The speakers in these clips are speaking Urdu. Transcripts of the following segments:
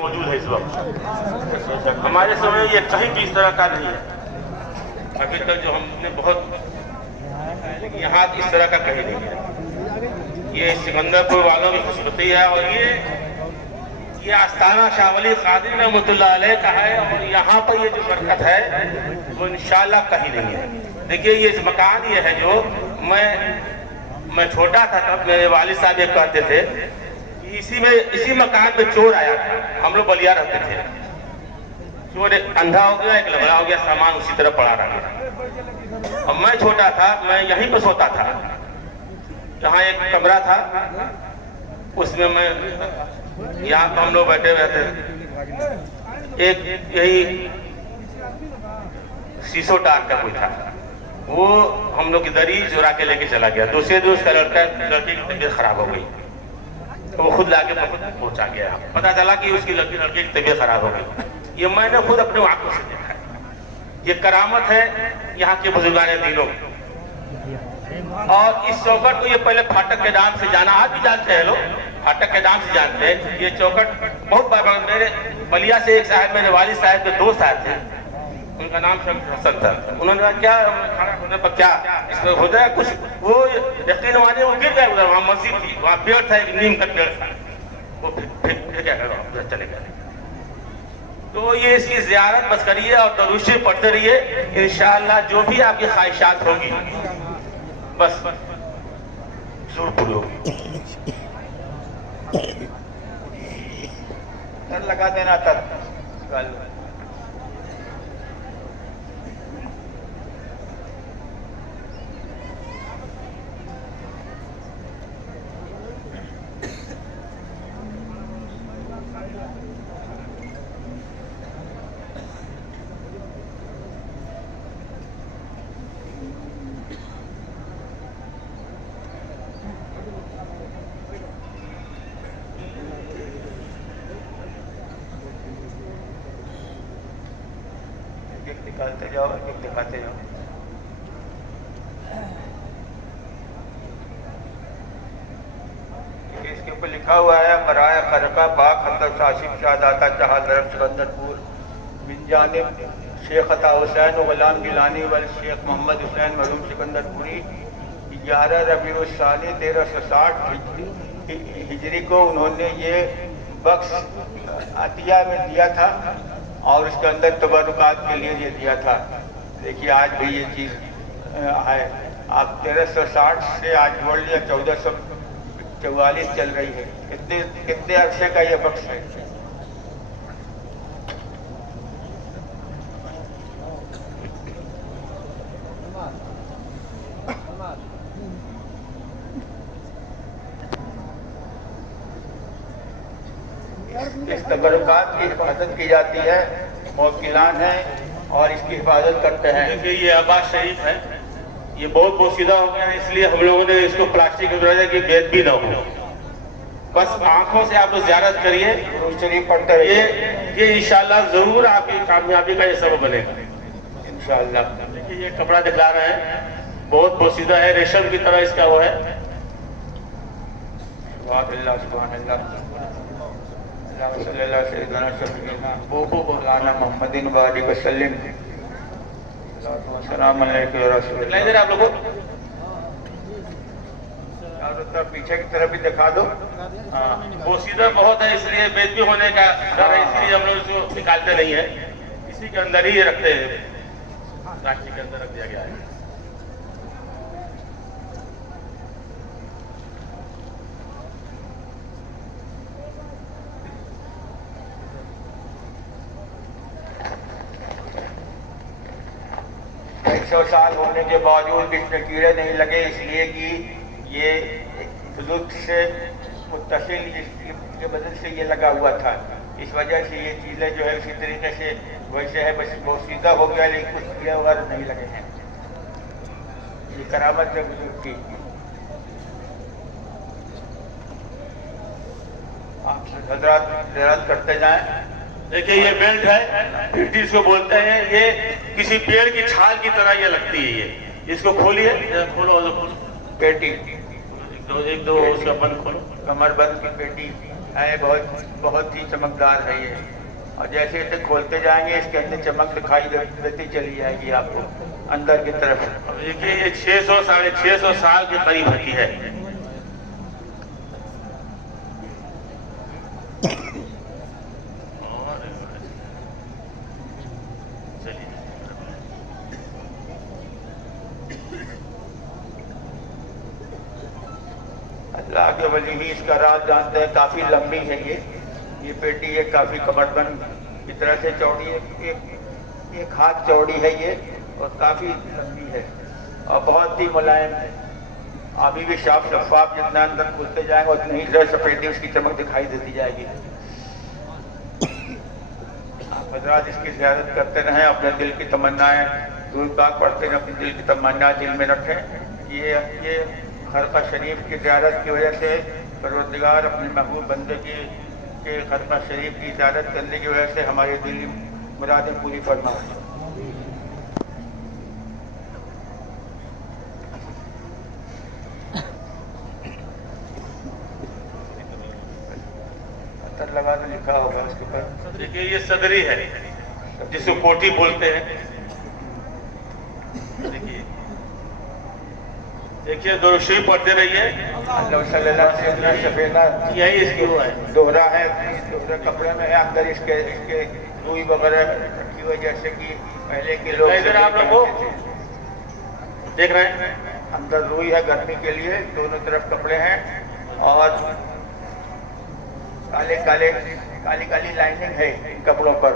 موجود ہے اس وقت ہمارے سمے یہ کہیں بھی اس طرح کا نہیں ہے ابھی تک جو ہم نے بہت یہاں اس طرح کا کہیں نہیں ہے. یہ سکندر پور والوں کی خوشبختی ہے اور یہ آستانہ شاہ ولی قادری رحمۃ اللہ علیہ کا ہے اور یہاں پر یہ جو برکت ہے وہ انشاءاللہ کہیں نہیں ہے. دیکھیے یہ مکان یہ ہے جو میں چھوٹا تھا تب میرے والد صاحب یہ کہتے تھے اسی مکان پہ چور آیا تھا. ہم لوگ بلیا رہتے تھے. چور اندھا ہو گیا ایک لبڑا ہو گیا سامان اسی طرح پڑا رہا. اور میں چھوٹا تھا میں یہیں پہ سوتا تھا. یہاں ایک کمرہ تھا اس میں یہاں پہ ہم لوگ بیٹھے ہوئے تھے. ایک یہی سیسو ڈار کا کوئی تھا وہ ہم لوگ کی دری چورا کے لے کے چلا گیا. دوسرے دن اس کا لڑکے کی طبیعت خراب ہو گئی تو وہ خود لا کے پہنچا گیا. پتا چلا کہ اس کی لڑکے کی طبیعت خراب ہو گئی. یہ میں نے خود اپنے آنکھوں سے دیکھا. یہ کرامت ہے یہاں کے بزرگان دینوں. اور اس چوکٹ کو یہ پہلے پھاٹک کے نام سے جانا آج بھی جانتے ہیں لوگ پھاٹک کے نام سے جانتے ہیں. یہ چوکٹ بہت بڑا میرے بلیا سے ایک صاحب میرے والد صاحب کے دوست آئے تھے. ان کا نام شمس حسن تھا. انہوں نے کہا کیا کھانا کھانے پر کیا اس میں ہو جائے کچھ. وہ یقین مانے وہ گر گئے ادھر. وہاں مسجد تھی وہاں پیڑ تھا ایک نیم کا پیڑ تھا وہ پھر کیا کرو ادھر چلے گئے. تو یہ اس کی زیارت بس کریے اور درود شریف پڑھتے رہیے. انشاءاللہ جو بھی آپ کی خواہشات ہوگی بس ضرور پوری ہوگی. لگا دینا تھا. نکالتے جاؤ دکھاتے جاؤ. اس کے اوپر لکھا ہوا ہے برائے خرقہ پاک حضرت آصف شاہ داتا جہاں درخت سکندر پور من جانب شیخ عطا حسین و غلام گیلانی وال شیخ محمد حسین مرحوم سکندر پوری 11 ربیع الثانی 1360 ہجری کو انہوں نے یہ بخش عطیہ میں دیا تھا اور اس کے اندر تبرکات کے لیے یہ دیا تھا. دیکھیے آج بھی یہ چیز ہے. آپ 1360 سے آج جوڑ لیا 1444 چل رہی ہے. کتنے عرصے کا یہ بخش ہے. اس تبرکات کی حفاظت کی جاتی ہے. موکلان ہیں اور اس کی حفاظت کرتے ہیں. دیکھیے یہ آباد شریف ہے یہ بہت بوسیدہ ہو گیا ہے اس لیے ہم لوگوں نے اس کو پلاسٹک کی ضرورت ہے کہ بید بھی نہ ہو. بس آنکھوں سے آپ زیارت کریے شریف پڑھتے رہیے. یہ انشاءاللہ ضرور آپ کی کامیابی کا یہ سبب بنے گا انشاءاللہ. دیکھیے یہ کپڑا دکھلا رہے ہیں بہت بوسیدہ ہے ریشم کی طرح اس کا وہ ہے. سبحان اللہ سبحان اللہ. صلی اللہ سیدنا شفیعنا مولانا محمد وآلہ وسلم. السلام علیکم یا رسول اللہ. ادھر آپ لوگوں پیچھے کی طرف بھی دکھا دو. بوسیدہ بہت ہے اس لیے بید بھی ہونے کا ڈر ہے اس لیے ہم لوگ اس کو نکالتے نہیں ہیں. اسی کے اندر ہی رکھتے ہیں پلاسٹک کے اندر رکھ دیا گیا ہے. سو سال ہونے کے باوجود بھی اس میں کیڑے نہیں لگے اس لیے کہ یہ بزرگ سے متصل کے بدل سے یہ لگا ہوا تھا. اس وجہ سے یہ چیزیں جو ہے اسی طریقے سے ویسے ہے بس بہت سیدھا ہو گیا لیکن کچھ کیڑے وغیرہ نہیں لگے ہیں. یہ کرامت ہے بزرگ کی. آپ حضرات زیارت کرتے جائیں. دیکھیں یہ بیلٹ ہے پھرتی اس کو بولتے ہیں. یہ کسی پیڑ کی چھال کی طرح یہ لگتی ہے. یہ اس کو کھولیے پیٹی ایک دو اس کا بند کھولو. کمر بند کی پیٹی ہے، بہت ہی چمکدار ہے یہ، اور جیسے اسے کھولتے جائیں گے اس کے اندر چمک دکھائی دیتی چلی جائے گی آپ کو اندر کی طرف۔ دیکھیے یہ 600 ساڑھے 600 سال کے قریب ہوتی ہے۔ اللہ کے ولی ہی اس کا راز جانتے ہیں۔ کافی لمبی ہے یہ پیٹی، یہ کافی کمربند کی طرح سے چوڑی ہے، ایک ہاتھ چوڑی ہے یہ، اور کافی لمبی ہے اور بہت ہی ملائم ہے۔ ابھی بھی صاف شفاف، جتنا اندر کھلتے جائیں گے اتنی ہی سفیدی اس کی چمک دکھائی دیتی جائے گی۔ آپ حضرات اس کی زیارت کرتے رہیں، اپنے دل کی تمنائیں درود پاک پڑھتے رہیں، اپنے دل کی تمنا دل میں رکھیں۔ یہ خرقہ شریف کی زیارت کی وجہ سے پروردگار اپنے محبوب بندے کے خرقہ شریف کی زیارت کرنے کی وجہ سے ہماری دلی مرادیں پوری فرمائے۔ پتھر لگا تو لکھا ہوگا اس کے اوپر۔ دیکھیے یہ صدری ہے جس کو کوٹی بولتے ہیں۔ دیکھیے درود شریف پڑھتے رہیے۔ اللہ صلی اللہ علیہ وسلم سفیدہ یہی اس کی وہ ہے، دوہرا ہے، دوہرے کپڑے میں ہے، اندر اس کے روئی وغیرہ رکھی ہوئی، جیسے کہ پہلے کے لوگ ادھر آپ لوگوں دیکھ رہے ہیں، اندر روئی ہے گرمی کے لیے، دونوں طرف کپڑے ہیں اور کالی لائننگ ہے ان کپڑوں پر۔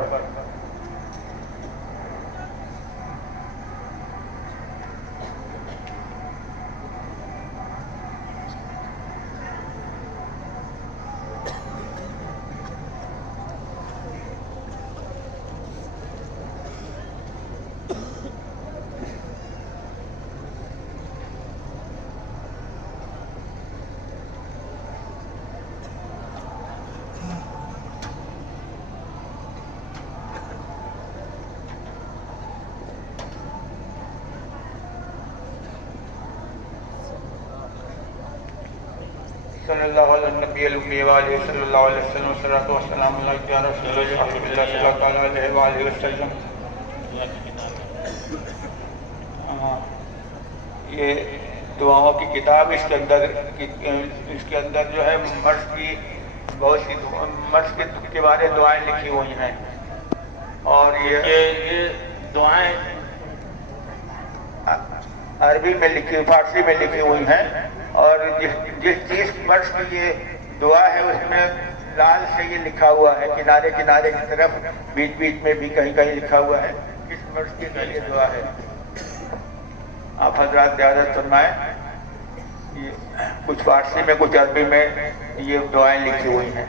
صلی اللہ علیہ نبی المی وآلہ صلی اللہ علیہ وسلم والصلاة والسلام علیکہ یا رسول اللہ حبیب اللہ صلی اللہ علیہ وآلہ وسلم۔ یہ دعاؤں کی کتاب، اس کے اندر جو ہے مرض کی بہت سی مرض کے بارے دعائیں لکھی ہوئی ہیں، اور یہ دعائیں عربی میں لکھی، فارسی میں لکھی ہوئی ہیں، اور جس چیز مرض کی یہ دعا ہے اس میں لال سے یہ لکھا ہوا ہے، کنارے کنارے کی طرف، بیچ بیچ میں بھی کہیں کہیں لکھا ہوا ہے کس مرض کے لیے یہ دعا ہے۔ آپ حضرات زیادت فرمائیں، کچھ فارسی میں کچھ عربی میں یہ دعائیں لکھی ہوئی ہیں۔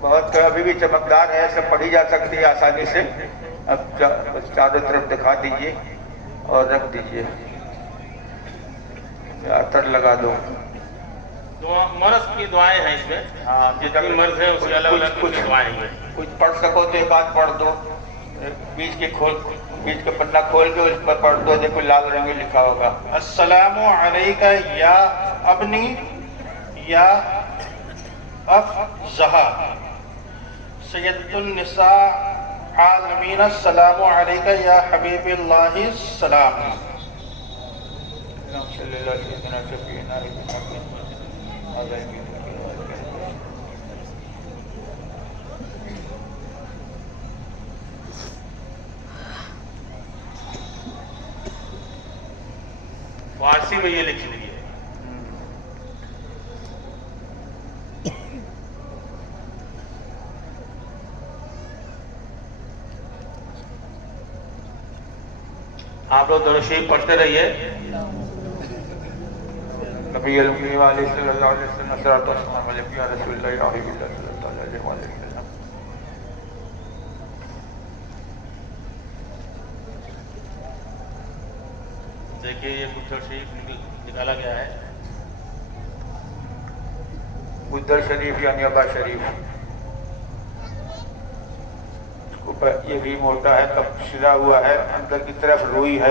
بہت ابھی بھی چمکدار ہے، سب پڑھی جا سکتی ہے آسانی سے۔ اب چاروں طرف دکھا دیجئے اور رکھ دیجئے، عطر لگا دو۔ مرض کی دعائیں ہیں اس میں، جتنی مرض ہے اس کے الگ الگ کچھ دعائیں ہیں۔ کچھ پڑھ سکو تو ایک آدھ پڑھ دو، بیچ کے پنہ کھول کے اس پر پڑھ دو، دیکھو لال رنگ میں لکھا ہوگا۔ السلام علیکہ یا ابنی یا افزہا سید النساء عالمین، السلام علیکہ یا حبیب اللہ السلام۔ صلی اللہ علیہ وسلم۔ فارسی میں یہ لکھی ہوئی ہے۔ آپ لوگ درود شریف پڑھتے رہیے۔ نبی المی علیہ صلی اللہ علیہ وسلم، صلاۃ والسلام علیہ یا رسول اللہ حبیب اللہ صلی اللہ علیہ وسلم۔ دیکھیے یہ درود شریف نکالا گیا ہے۔ بدر شریف یعنی ابا شریف، یہ بھی موٹا ہے، کب سلا ہوا ہے، اندر کی طرف روئی ہے،